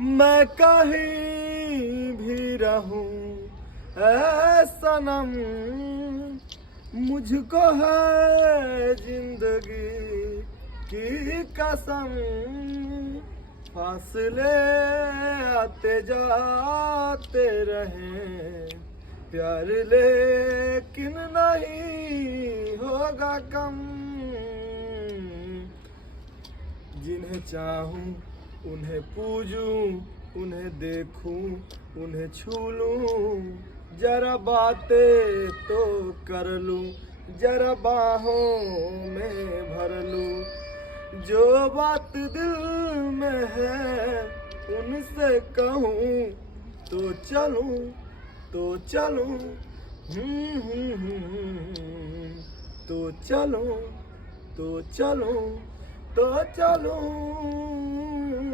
मैं कहीं भी रहूं ऐ सनम, मुझको है जिंदगी की कसम। फासले आते जाते रहे प्यार, लेकिन नहीं होगा कम। जिन्हें चाहूं उन्हें पूजूं, उन्हें देखूं उन्हें छू लूं, जरा बातें तो कर लूं, जरा बाहों में भर लूं। जो बात दिल में है उनसे कहूं तो चलूं तो चलूं, तो चलूं तो चलूं तो चलूं।